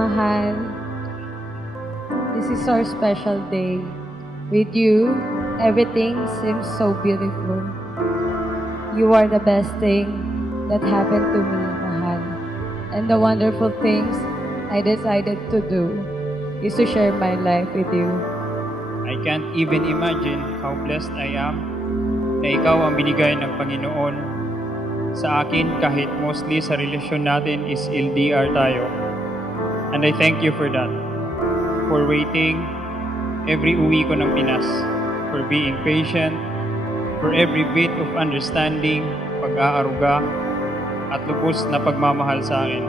Mahal, this is our special day. With you, everything seems so beautiful. You are the best thing that happened to me, Mahal. And the wonderful things I decided to do is to share my life with you. I can't even imagine how blessed I am na ikaw ang binigay ng Panginoon sa akin kahit mostly sa relasyon natin is LDR tayo. And I thank you for that. For waiting every uwi ko ng Pinas. For being patient. For every bit of understanding, pag-aaruga, at lubos na pagmamahal sa akin.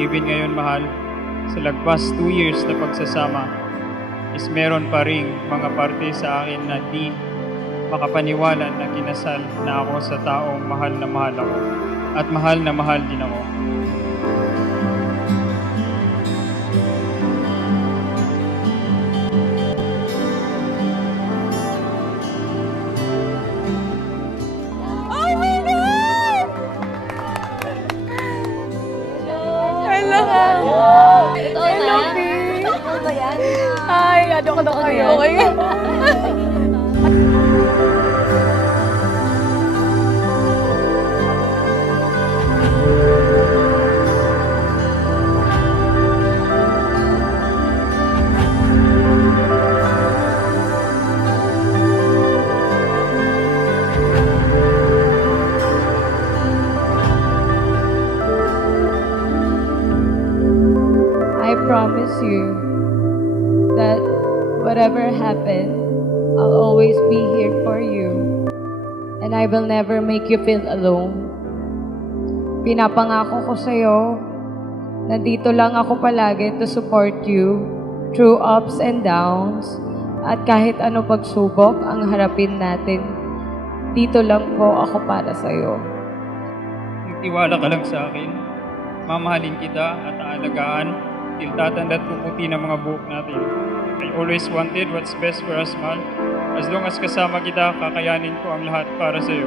Even ngayon, mahal, sa lagpas 2 years na pagsasama, is meron pa ring mga parte sa akin na di makapaniwala na kinasal na ako sa taong mahal na mahal ako. At mahal na mahal din ako. Hello, B. Hi, ano kayo? Okay. I promise you that whatever happens, I'll always be here for you. And I will never make you feel alone. Pinapangako ko sa'yo na dito lang ako palagi to support you through ups and downs. At kahit ano pagsubok ang harapin natin, dito lang po ako para sa'yo. Magtiwala ka lang sa akin. Mamahalin kita at aalagaan till tatanda't puputi ng mga buhok natin. I always wanted what's best for us, mahal. As long as kasama kita, kakayanin ko ang lahat para sa'yo.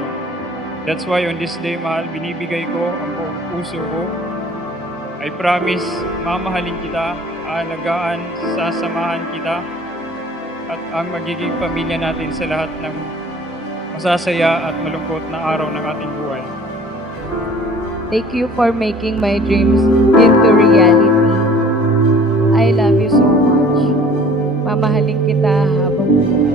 That's why on this day, mahal, binibigay ko ang buong puso ko. I promise, mamahalin kita, aalagaan, sasamahan kita, at ang magiging pamilya natin sa lahat ng masasaya at malungkot na araw ng ating buhay. Thank you for making my dreams into reality. I love you so much. Mamahalin kita habang buhay.